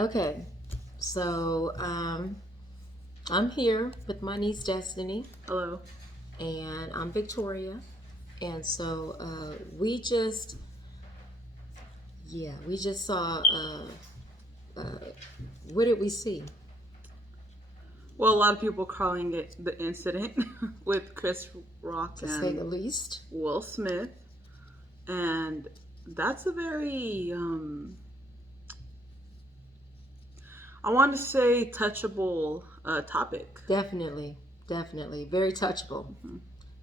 Okay, so I'm here with my niece Destiny, Hello. and I'm Victoria, and so we just saw. What did we see? Well, a lot of people calling it the incident with Chris Rock To say the and least. Will Smith, and that's a very I want to say touchable topic. Definitely, definitely, very touchable,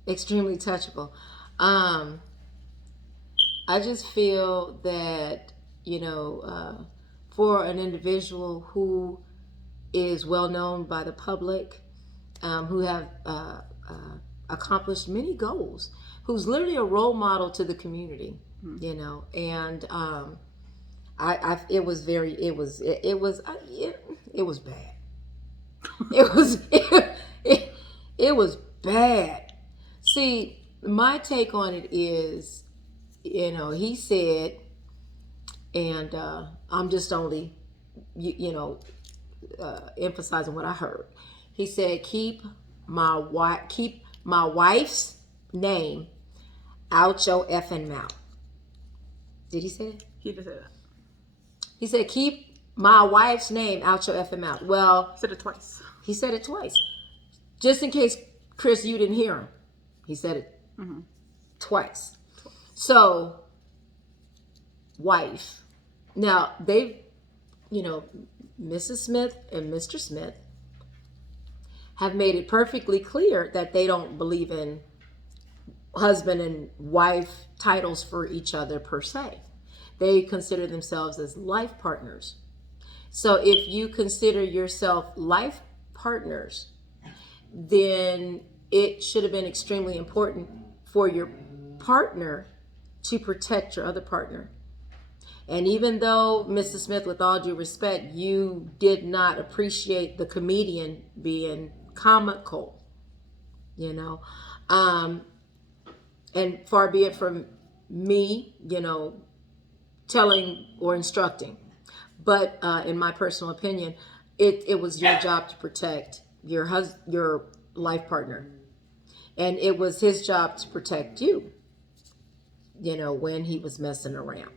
extremely touchable. Um, I just feel that for an individual who is well known by the public, who have accomplished many goals, who's literally a role model to the community, and it was very, it was bad. It was, it was bad. See, my take on it is, he said, and I'm just only, emphasizing what I heard. He said, keep my wife's name out your effing mouth." Did he say that? He just said that. He said, "Keep my wife's name out your effing mouth." Well, He said it twice. he said it twice, just in case, Chris, you didn't hear him. He said it twice. So, wife. Now they've, Mrs. Smith and Mr. Smith have made it perfectly clear that they don't believe in husband and wife titles for each other per se. They consider themselves as life partners. So if you consider yourself life partners, then it should have been extremely important for your partner to protect your other partner. And even though, Mrs. Smith, with all due respect, you did not appreciate the comedian being comical, and far be it from me, telling or instructing. But in my personal opinion, it was your job to protect your life partner. And it was his job to protect you, when he was messing around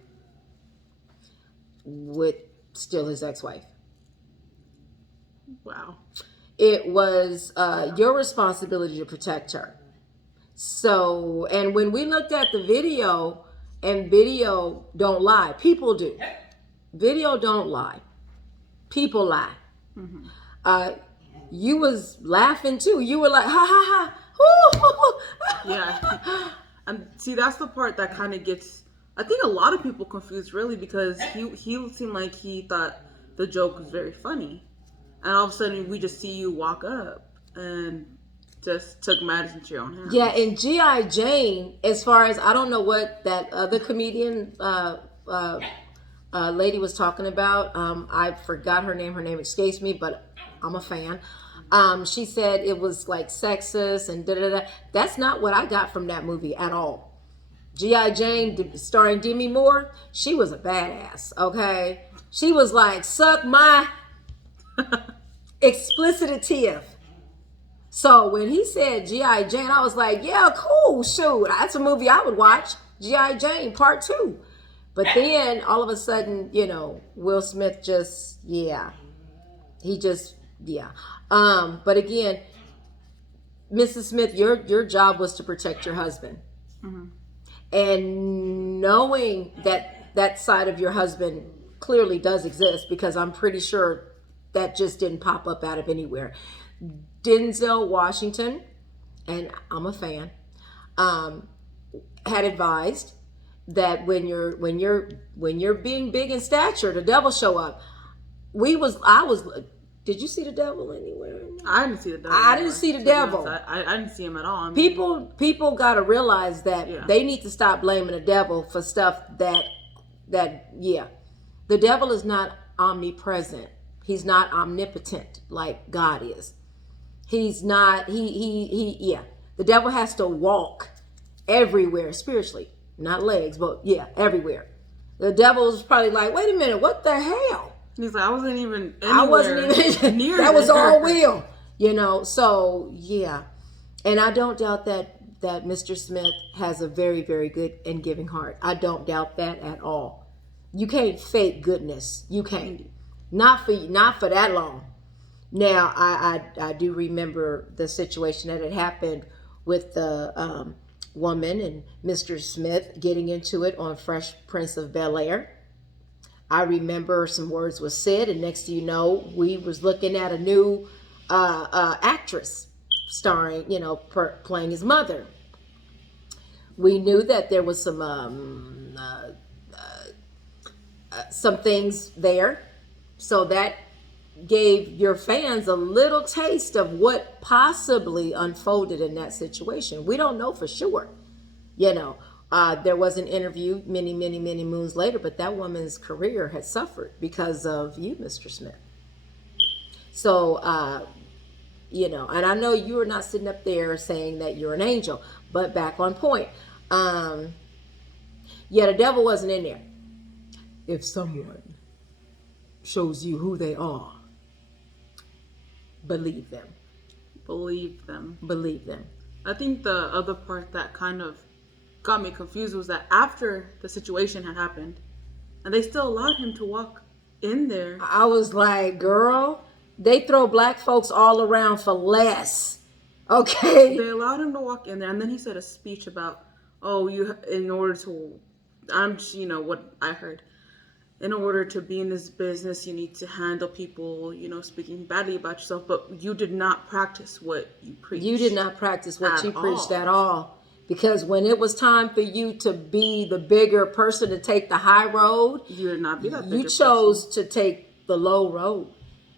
with still his ex-wife. Wow. It was your responsibility to protect her. So, and when we looked at the video, and video don't lie, people do. Video don't lie, people lie. You was laughing too. You were like, ha ha ha. Yeah. And see, that's the part that kind of gets, I think, a lot of people confused, really, because he seemed like he thought the joke was very funny, and all of a sudden we just see you walk up and just took matters into your own hands. Yeah, and G.I. Jane, as far as, I don't know what that other comedian lady was talking about. I forgot her name. Her name escapes me, but I'm a fan. She said it was like sexist and da-da-da. That's not what I got from that movie at all. G.I. Jane, starring Demi Moore, she was a badass, okay? She was like, suck my explicitive. So when he said G.I. Jane, I was like, yeah, cool, shoot. That's a movie I would watch, G.I. Jane Part 2. But then all of a sudden, Will Smith just, yeah. But again, Mrs. Smith, your job was to protect your husband. And knowing that side of your husband clearly does exist, because I'm pretty sure that just didn't pop up out of anywhere. Denzel Washington, and I'm a fan, had advised that when you're being big in stature, the devil show up. Did you see the devil anywhere? I didn't see the devil. I didn't see the devil. I didn't see him at all. People got to realize that they need to stop blaming the devil for stuff that the devil is not omnipresent. He's not omnipotent like God is. He's not. The devil has to walk everywhere spiritually, not legs, but everywhere. The devil is probably like, wait a minute, what the hell? He's like, I wasn't even anywhere I wasn't even near that was there. all Will, you know. So yeah, and I don't doubt that Mr. Smith has a very, very good and giving heart. I don't doubt that at all. You can't fake goodness. You can't. Not for that long. Now I do remember the situation that had happened with the woman and Mr. Smith getting into it on Fresh Prince of Bel-Air. I remember some words was said, and next thing you know, we was looking at a new actress starring, playing his mother. We knew that there was some things there, so that gave your fans a little taste of what possibly unfolded in that situation. We don't know for sure, you know. There was an interview many, many, many moons later, but that woman's career had suffered because of you, Mr. Smith. So, and I know you are not sitting up there saying that you're an angel, but back on point. The devil wasn't in there. If someone shows you who they are, believe them. Believe them. Believe them. I think the other part that kind of got me confused was that after the situation had happened, and they still allowed him to walk in there. I was like, girl, they throw black folks all around for less. Okay. They allowed him to walk in there, and then he said a speech about, in order to, what I heard. In order to be in this business, you need to handle people, speaking badly about yourself. But you did not practice what you preached. You did not practice what you preached at all. Because when it was time for you to be the bigger person, to take the high road, you did not be that bigger You chose to take the low road.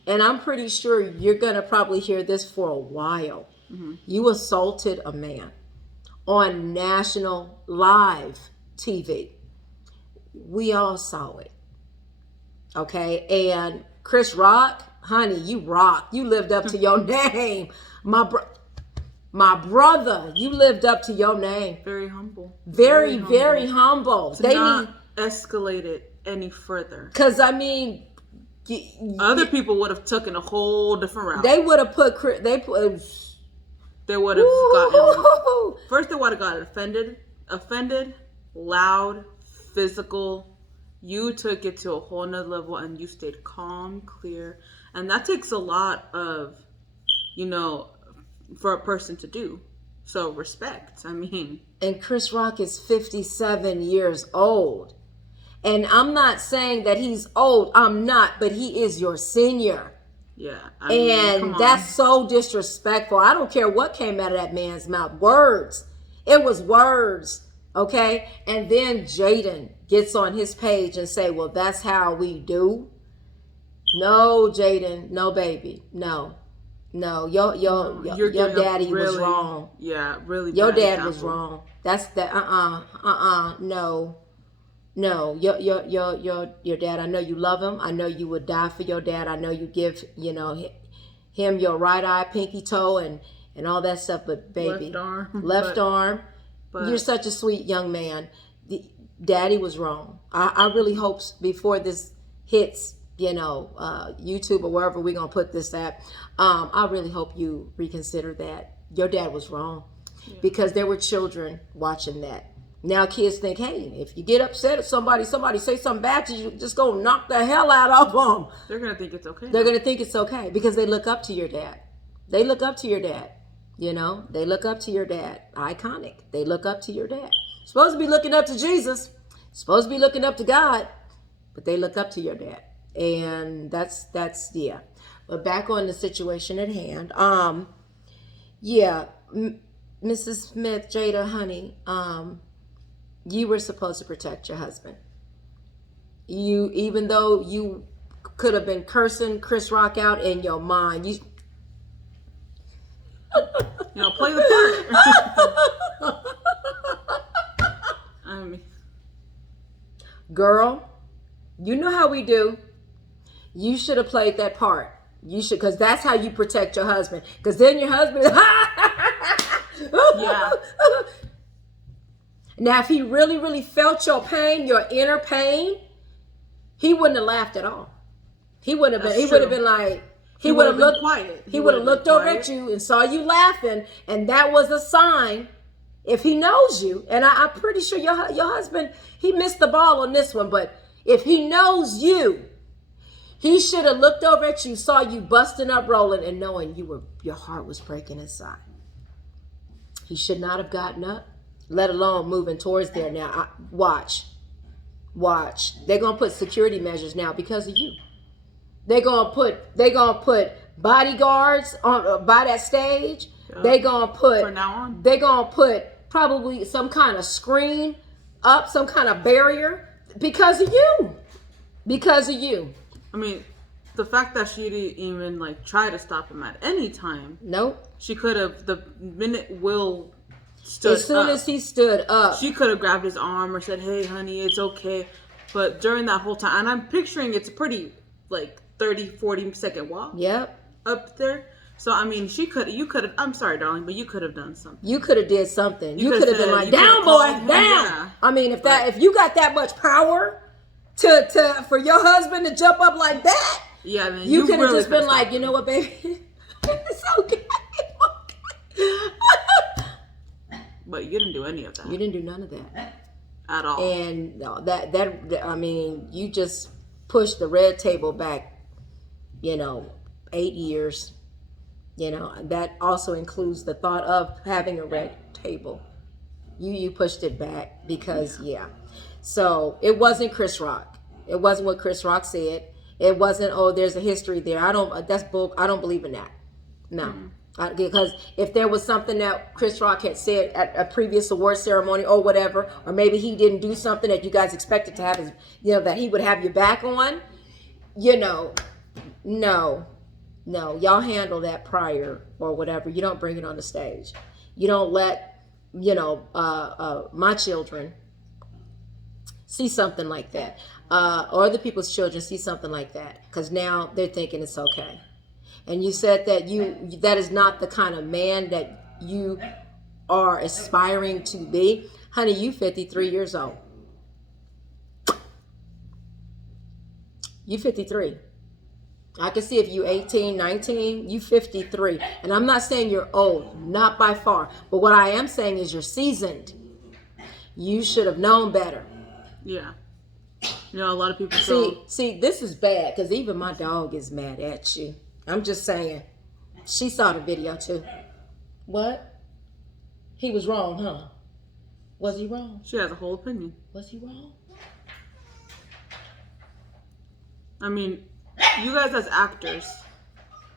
And I'm pretty sure you're going to probably hear this for a while. Mm-hmm. You assaulted a man on national live TV. We all saw it. Okay, and Chris Rock, honey, you rock. You lived up to your name. My brother, you lived up to your name. Very humble. Very, very humble. They not escalate it any further. Because, other people would have taken a whole different route. They would have They would have gotten... First, they would have gotten offended, loud, physical. You took it to a whole nother level, and you stayed calm, clear. And that takes a lot of, for a person to do. So respect. And Chris Rock is 57 years old. And I'm not saying that he's old. I'm not, but he is your senior. Yeah. And that's so disrespectful. I don't care what came out of that man's mouth. Words. It was words. Okay? And then Jaden gets on his page and say, well, that's how we do. No, Jaden. No, baby. No. Your daddy was wrong. Yeah, really. Your dad was wrong. That's that. No. Your dad. I know you love him. I know you would die for your dad. I know you give him your right eye, pinky toe, and all that stuff. But baby, left arm. But you're such a sweet young man. Daddy was wrong. I really hope before this hits, YouTube or wherever we're going to put this at, I really hope you reconsider that. Your dad was wrong. Yeah. Because there were children watching that. Now kids think, hey, if you get upset at somebody say something bad to you, just go knock the hell out of them. They're going to think it's okay. They're going to think it's okay because they look up to your dad. They look up to your dad. They look up to your dad. Iconic. They look up to your dad. Supposed to be looking up to Jesus. Supposed to be looking up to God. But they look up to your dad. And that's yeah. But back on the situation at hand. Mrs. Smith, Jada, honey, you were supposed to protect your husband. Even though you could have been cursing Chris Rock out in your mind, play the part. Girl, you know how we do. You should have played that part. You should, because that's how you protect your husband. Because then your husband, yeah. Now, if he really, really felt your pain, your inner pain, he wouldn't have laughed at all. He would have been. That's He would have true. been like. He He would would've have been looked quiet. He would have would've looked been over quiet. at you and saw you laughing, and that was a sign. If he knows you, and I'm pretty sure your husband, he missed the ball on this one, but if he knows you, he should have looked over at you, saw you busting up, rolling, and knowing your heart was breaking inside. He should not have gotten up, let alone moving towards there. Now, watch. They're gonna put security measures now because of you. They're gonna put bodyguards on by that stage. Yep. They're gonna put From now on. They're gonna put probably some kind of screen up, some kind of barrier because of you. Because of you. I mean, the fact that she didn't even like try to stop him at any time. Nope. She could have, the minute Will stood As soon up, as he stood up, she could have grabbed his arm or said, "Hey, honey, it's okay." But during that whole time, and I'm picturing it's a pretty like 30-40 second walk yep. up there. So I mean, you could have. I'm sorry, darling, but you could have done something. You could have did something. You could've could have been said- like, you could've "Down, boy, called him, down." yeah. I mean, if you got that much power to for your husband to jump up like that, Yeah, then you could have really just been could've like, stopped "You him. know what, baby? It's okay." But you didn't do any of that You didn't do none of that. at all. And no, that I mean, you just pushed the red table back, 8 years. That also includes the thought of having a red table. You pushed it back because So it wasn't Chris Rock. It wasn't what Chris Rock said. It wasn't, oh, there's a history there. That's bull. I don't believe in that. No. Because if there was something that Chris Rock had said at a previous award ceremony or whatever, or maybe he didn't do something that you guys expected to have, that he would have your back on, no, y'all handle that prior or whatever. You don't bring it on the stage. You don't let, my children see something like that, or other people's children see something like that, because now they're thinking it's okay. And you said that that is not the kind of man that you are aspiring to be. Honey, you 53 years old. You 53. I can see if you 18, 19, you 53. And I'm not saying you're old, not by far. But what I am saying is you're seasoned. You should have known better. Yeah. A lot of people See, this is bad because even my dog is mad at you. I'm just saying. She saw the video too. What? He was wrong, huh? Was he wrong? She has a whole opinion. Was he wrong? I mean, you guys as actors,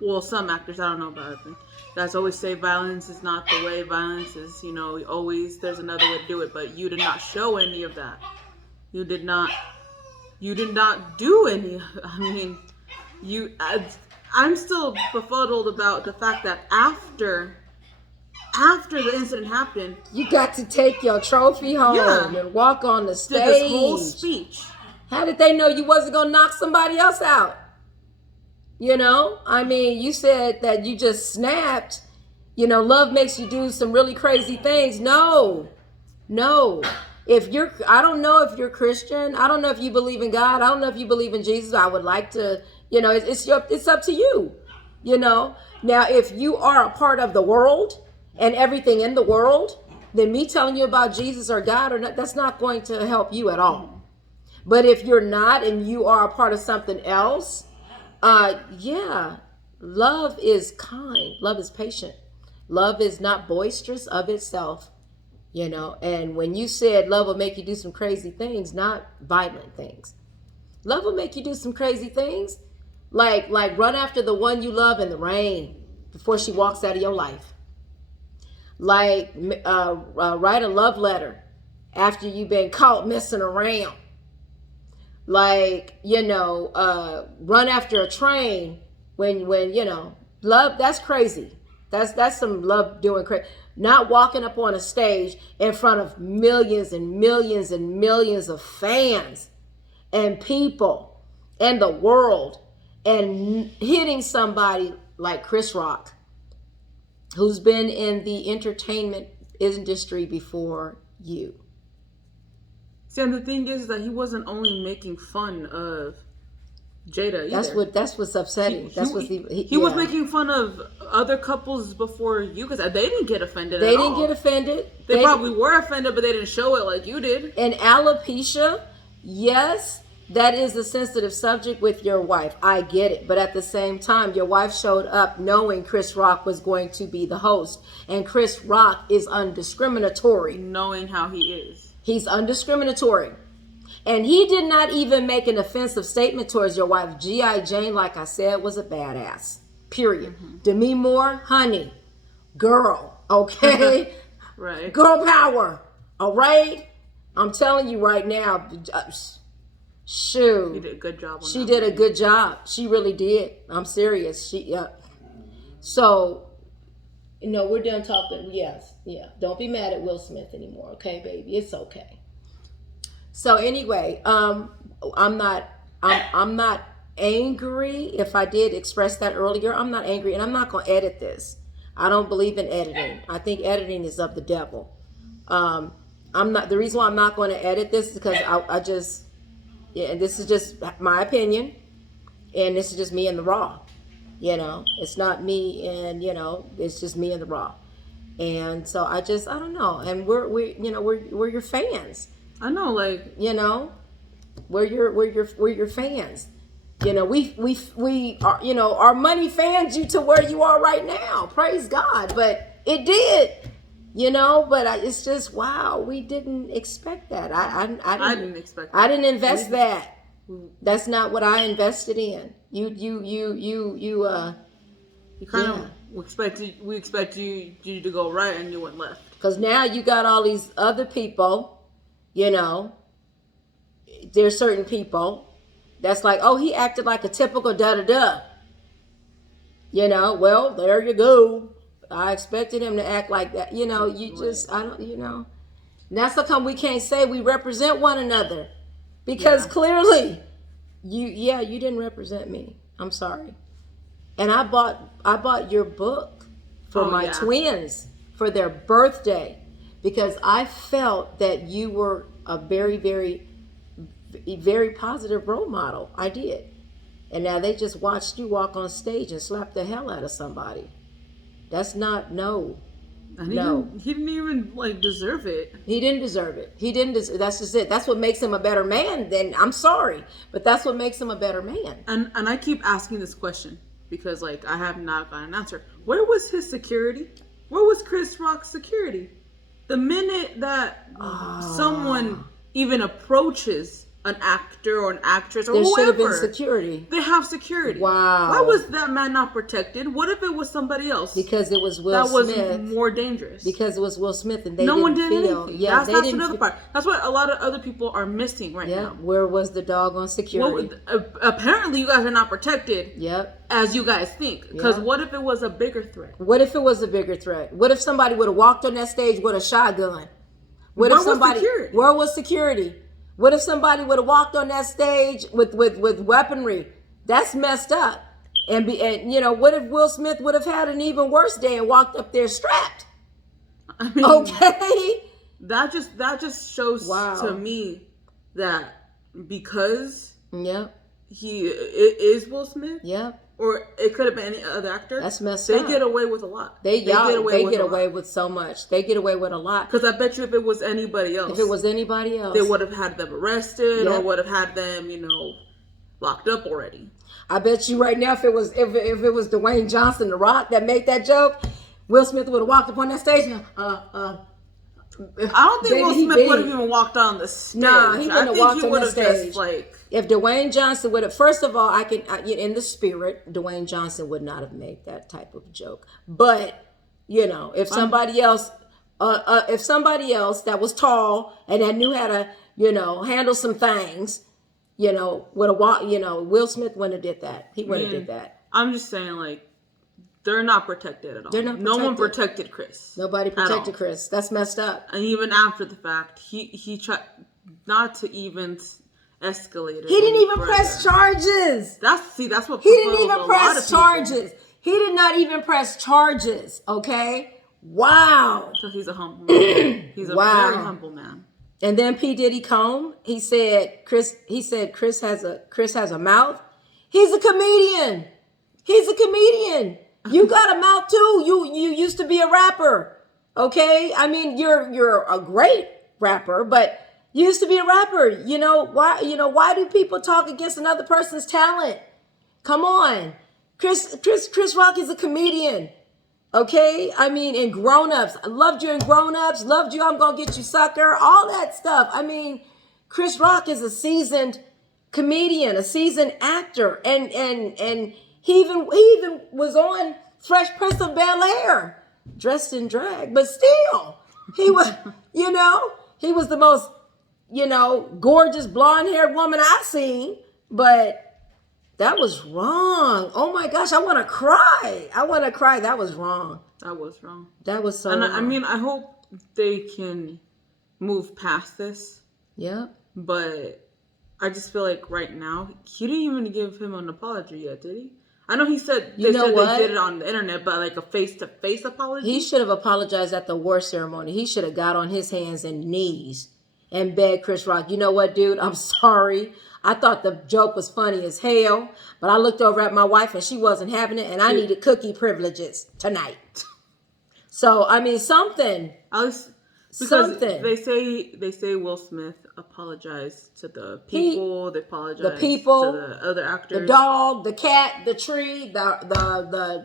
well, some actors, I don't know about everything, guys always say violence is not the way. Violence is, always there's another way to do it. But you did not show any of that. You did not do any. I mean, I'm still befuddled about the fact that after the incident happened, you got to take your trophy home and walk on the stage. Did this whole speech. How did they know you wasn't gonna knock somebody else out? I mean, you said that you just snapped. Love makes you do some really crazy things. No. I don't know if you're Christian. I don't know if you believe in God. I don't know if you believe in Jesus. I would like to, it's up to you. Now, if you are a part of the world and everything in the world, then me telling you about Jesus or God or not, that's not going to help you at all. But if you're not and you are a part of something else, love is kind. Love is patient. Love is not boisterous of itself. And when you said love will make you do some crazy things, not violent things. Love will make you do some crazy things, like run after the one you love in the rain before she walks out of your life. Like write a love letter after you've been caught messing around. Like, run after a train when love, that's crazy. That's some love doing crazy. Not walking up on a stage in front of millions and millions and millions of fans and people and the world and hitting somebody like Chris Rock, who's been in the entertainment industry before you. See, and the thing is that he wasn't only making fun of Jada either. That's what's upsetting. He was making fun of other couples before you, because they didn't get offended. They didn't get offended. They probably were offended, but they didn't show it like you did. And alopecia, yes, that is a sensitive subject with your wife. I get it. But at the same time, your wife showed up knowing Chris Rock was going to be the host. And Chris Rock is undiscriminatory. Knowing how he is. He's undiscriminatory. And he did not even make an offensive statement towards your wife. G.I. Jane, like I said, was a badass. Period. Mm-hmm. Demi Moore, honey, girl, okay? Right. Girl power, all right? I'm telling you right now, shoot. She did a good job on She did a good job. She really did. I'm serious. So, we're done talking. Yes, yeah. Don't be mad at Will Smith anymore, okay, baby? It's okay. So anyway, I'm not angry. If I did express that earlier, I'm not angry, and I'm not going to edit this. I don't believe in editing. I think editing is of the devil. I'm not. The reason why I'm not going to edit this is because I just, and this is just my opinion, and this is just me in the raw. It's not me, and it's just me in the raw. And so I don't know. And we're your fans. I know, like, we're your fans. We are, our money fans you to where you are right now. Praise God. But it did, but it's just, wow, we didn't expect that. I didn't expect that. I didn't invest that. That's not what I invested in. You kind of, we expect you to go right, and you went left. Because now you got all these other people. There's certain people that's like, oh, he acted like a typical da-da-da. Well, there you go. I expected him to act like that. And that's how come we can't say we represent one another. Because clearly, you didn't represent me. I'm sorry. And I bought your book for my twins for their birthday. Because I felt that you were a very, very, very positive role model. I did. And now they just watched you walk on stage and slap the hell out of somebody. That's not, no. And he didn't even, deserve it. He didn't deserve it. That's just it. That's what makes him a better man. Then I'm sorry. But that's what makes him a better man. And I keep asking this question because, I have not gotten an answer. Where was his security? Where was Chris Rock's security? The minute that someone even approaches an actor or an actress or there whoever, should have been security. They have security. Wow. Why was that man not protected? What if it was somebody else? Because it was Will Smith. That was more dangerous. Because it was Will Smith, and no one did feel. anything. Yeah, that's another part. That's what a lot of other people are missing right now. Where was the doggone security? Apparently, you guys are not protected. Yep. As you guys think. Because what if it was a bigger threat? What if it was a bigger threat? What if somebody would have walked on that stage with a shotgun? Where was security? What if somebody would have walked on that stage with weaponry? That's messed up. And what if Will Smith would have had an even worse day and walked up there strapped? I mean, okay. That just shows to me that because he is Will Smith. Or it could have been any other actor. That's messed up. They get away with a lot. They get away with so much. They get away with a lot. Because I bet you if it was anybody else. They would have had them arrested or would have had them, locked up already. I bet you right now if it was Dwayne Johnson, The Rock, that made that joke, Will Smith would have walked up on that stage and, I don't think Will Smith would have even walked on the stage. Nah, he wouldn't have walked on the stage. Just, if Dwayne Johnson would have, first of all, in the spirit, Dwayne Johnson would not have made that type of joke. But, if somebody else that was tall and that knew how to, handle some things, would have walked, Will Smith wouldn't have did that. He wouldn't have did that. I'm just saying, they're not protected at all. They're not protected. No one protected Chris. Nobody protected Chris. That's messed up. And even after the fact, he tried not to even escalate it. He didn't even press charges. That's what he didn't even press charges. He did not even press charges. Okay. Wow. So he's a humble man. He's a very humble man. And then P. Diddy Combs, he said Chris has a mouth. He's a comedian. He's a comedian. You got a mouth too. You used to be a rapper. Okay? I mean, you're a great rapper, but you used to be a rapper. Why do people talk against another person's talent? Come on. Chris Rock is a comedian. Okay? I mean, in Grown Ups. I loved you in Grown Ups. Loved you, I'm gonna get you, sucker. All that stuff. I mean, Chris Rock is a seasoned comedian, a seasoned actor. And he even was on Fresh Prince of Bel-Air, dressed in drag. But still, he was, he was the most, gorgeous blonde-haired woman I've seen. But that was wrong. Oh my gosh, I want to cry. That was wrong. That was wrong. That was so wrong. I mean, I hope they can move past this. Yeah. But I just feel like right now, he didn't even give him an apology yet, did he? I know he said they did it on the internet, but like a face-to-face apology? He should have apologized at the award ceremony. He should have got on his hands and knees and begged Chris Rock, you know what, dude, I'm sorry. I thought the joke was funny as hell, but I looked over at my wife and she wasn't having it, and I needed cookie privileges tonight. So, I mean, something. Something. They say Will Smith apologized to the people. They apologized to the other actors. The dog, the cat, the tree,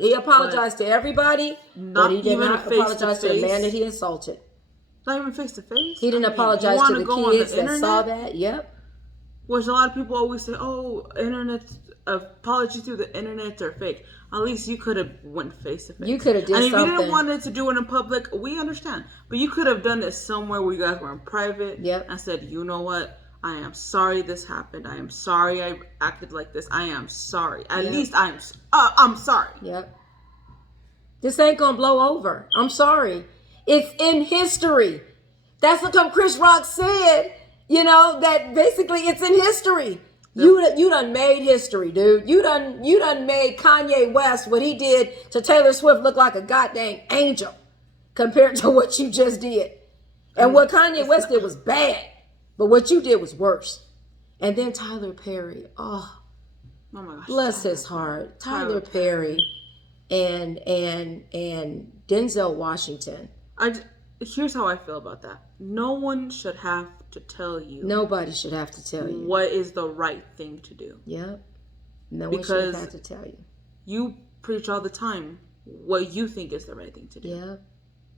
he apologized to everybody, but he did not apologize to the man that he insulted. Not even face to face. He didn't apologize to the kids that saw that. Yep. Which a lot of people always say, "Oh, apology through the internet are fake." At least you could have went face to face. You could have did something. And if you didn't want to do it in public, we understand. But you could have done it somewhere where you guys were in private. Yep. And said, "You know what? I am sorry this happened. I am sorry I acted like this. I am sorry. At least I'm sorry." Yep. This ain't gonna blow over. I'm sorry. It's in history. That's what Chris Rock said. That basically it's in history. Yep. You done made history, dude. You done made Kanye West, what he did to Taylor Swift, look like a goddamn angel compared to what you just did. And what Kanye West did was bad, but what you did was worse. And then Tyler Perry, oh my gosh, bless his heart, Tyler Perry, and Denzel Washington. Here's how I feel about that. No one should have to tell you. Nobody should have to tell you what is the right thing to do. Yep. No one should have to tell you. You preach all the time what you think is the right thing to do. Yeah.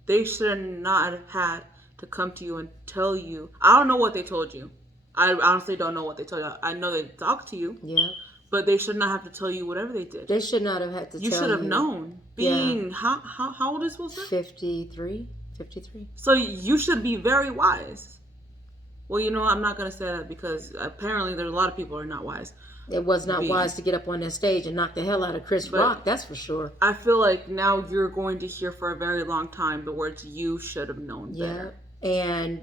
They should not have had to come to you and tell you. I don't know what they told you. I honestly don't know what they told you. I know they talked to you. Yeah. But they should not have to tell you whatever they did. They should not have had to tell you. You should have known. How old is Will Smith? 53. So you should be very wise. Well, I'm not going to say that because apparently there's a lot of people who are not wise. It was not wise to get up on that stage and knock the hell out of Chris Rock, that's for sure. I feel like now you're going to hear for a very long time the words "you should have known better." And,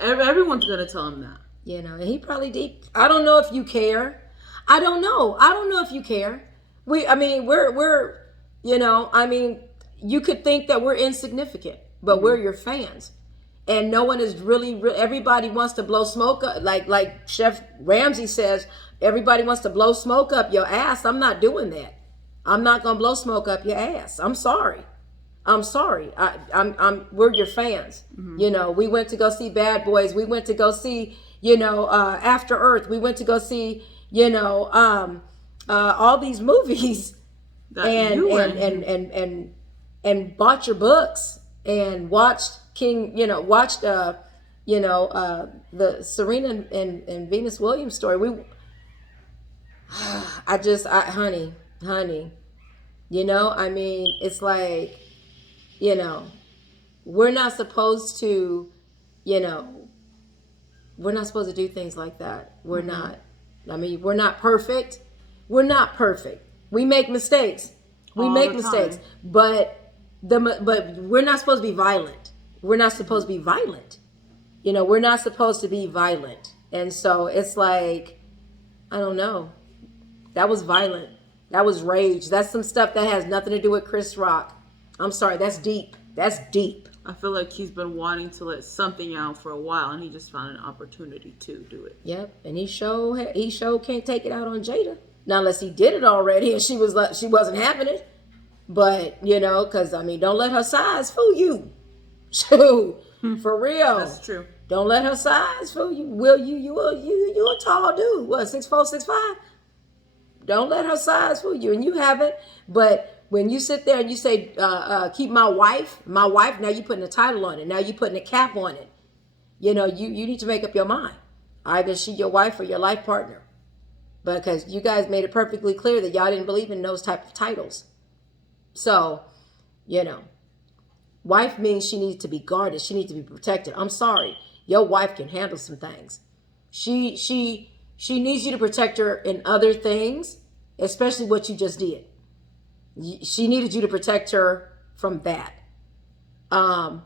everyone's going to tell him that. And he probably did. I don't know if you care. I don't know if you care. You could think that we're insignificant, but we're your fans. And no one is really, everybody wants to blow smoke up. Like Chef Ramsay says, everybody wants to blow smoke up your ass. I'm not doing that. I'm not going to blow smoke up your ass. I'm sorry. We're your fans. Mm-hmm. We went to go see Bad Boys. We went to go see, After Earth. We went to go see, all these movies and bought your books and watched the Serena and Venus Williams story. Honey, it's like, we're not supposed to, do things like that. We're not. We're not perfect. We make mistakes. But we're not supposed to be violent. We're not supposed to be violent. And so it's like, I don't know. That was violent. That was rage. That's some stuff that has nothing to do with Chris Rock. I'm sorry. That's deep. I feel like he's been wanting to let something out for a while, and he just found an opportunity to do it. Yep, and he sure can't take it out on Jada. Not unless he did it already and she wasn't having it. But because I mean, don't let her size fool you. Shoot, for real. That's true. Don't let her size fool you. Will you? You a tall dude. What, 6'4", 6'5"? Don't let her size fool you, and you haven't. But when you sit there and you say, "Keep my wife," now you putting a title on it. Now you putting a cap on it. You need to make up your mind. Either she your wife or your life partner, because you guys made it perfectly clear that y'all didn't believe in those type of titles. So, wife means she needs to be guarded. She needs to be protected. I'm sorry, your wife can handle some things. She needs you to protect her in other things, especially what you just did. She needed you to protect her from that. And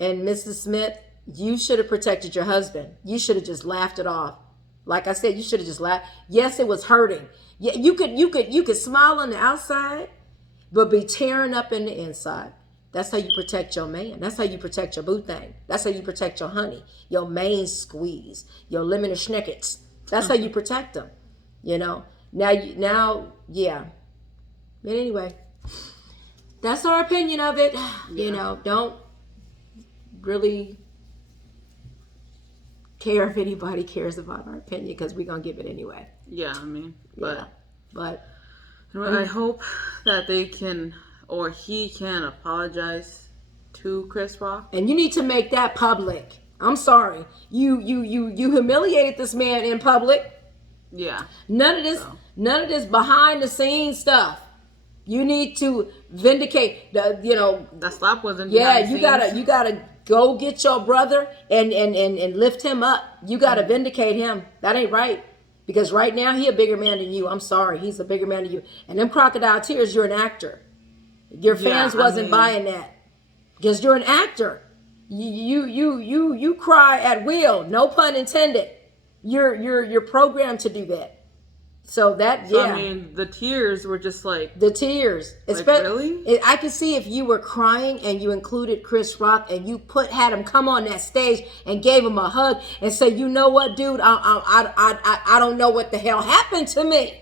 Mrs. Smith, you should have protected your husband. You should have just laughed it off. Like I said, you should have just laughed. Yes, it was hurting. Yeah, you could smile on the outside, but be tearing up in the inside. That's how you protect your man. That's how you protect your boo thing. That's how you protect your honey, your main squeeze, your lemon and schnickets. That's how you protect them. Now, yeah. But anyway, that's our opinion of it. Yeah. Don't really care if anybody cares about our opinion, because we're gonna give it anyway. Yeah, I mean, but I hope that they can, or he can, apologize to Chris Rock. And you need to make that public. I'm sorry, you humiliated this man in public. Yeah. None of this behind the scenes stuff. You need to vindicate that slap wasn't. Yeah, you gotta go get your brother and lift him up. You gotta vindicate him. That ain't right. Because right now he a bigger man than you. I'm sorry, he's a bigger man than you. And them crocodile tears, you're an actor. Your fans wasn't buying that. Because you're an actor. You cry at will. No pun intended. You're programmed to do that. So I mean, the tears were just like... The tears. Like, really? I could see if you were crying and you included Chris Rock and you had him come on that stage and gave him a hug and say, "You know what, dude? I don't know what the hell happened to me."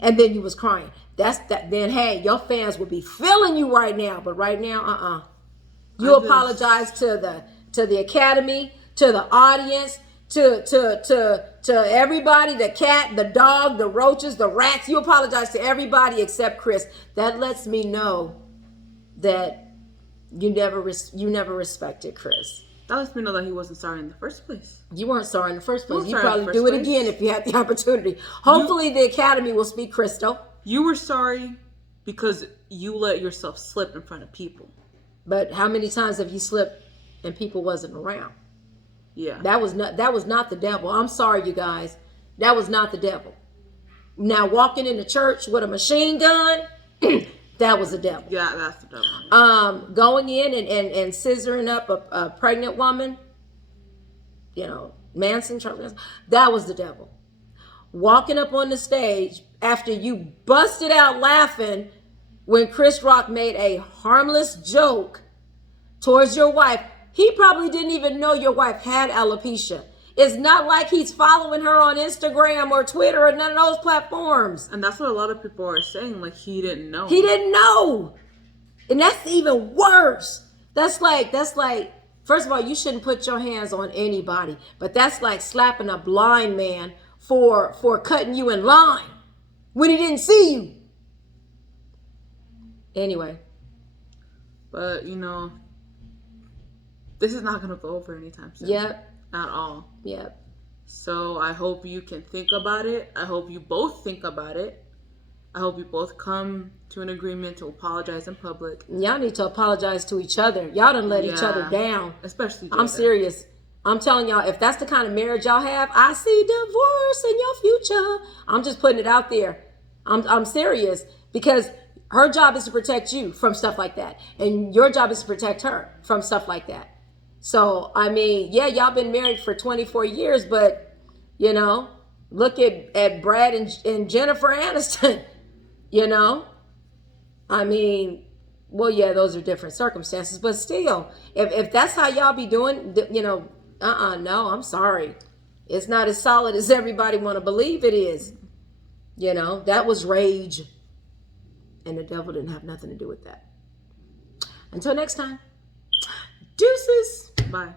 And then you was crying. Then, hey, your fans would be feeling you right now. But right now, You apologize to the Academy, to the audience, to everybody, the cat, the dog, the roaches, the rats. You apologize to everybody except Chris. That lets me know that you never respected Chris. That lets me know that he wasn't sorry in the first place. You weren't sorry in the first place. You probably do it again if you had the opportunity. Hopefully the Academy will speak Crystal. You were sorry because you let yourself slip in front of people. But how many times have you slipped and people wasn't around? Yeah. That was not the devil. I'm sorry, you guys. That was not the devil. Now, walking into church with a machine gun, that was the devil. Yeah, that's the devil. Going in and scissoring up a pregnant woman, Manson, Charles Manson, that was the devil. Walking up on the stage after you busted out laughing when Chris Rock made a harmless joke towards your wife. He probably didn't even know your wife had alopecia. It's not like he's following her on Instagram or Twitter or none of those platforms. And that's what a lot of people are saying, like he didn't know. He didn't know. And that's even worse. That's like, first of all, you shouldn't put your hands on anybody. But that's like slapping a blind man for cutting you in line when he didn't see you. Anyway. But, this is not going to go over anytime soon. Yep. At all. Yep. So I hope you can think about it. I hope you both think about it. I hope you both come to an agreement to apologize in public. Y'all need to apologize to each other. Y'all done let each other down. Especially Jada. I'm serious. I'm telling y'all, if that's the kind of marriage y'all have, I see divorce in your future. I'm just putting it out there. I'm serious, because her job is to protect you from stuff like that. And your job is to protect her from stuff like that. So, I mean, yeah, y'all been married for 24 years, but, look at Brad and Jennifer Aniston, I mean, Well, yeah, those are different circumstances, but still, if that's how y'all be doing, no, I'm sorry. It's not as solid as everybody want to believe it is. That was rage. And the devil didn't have nothing to do with that. Until next time, deuces. Bye.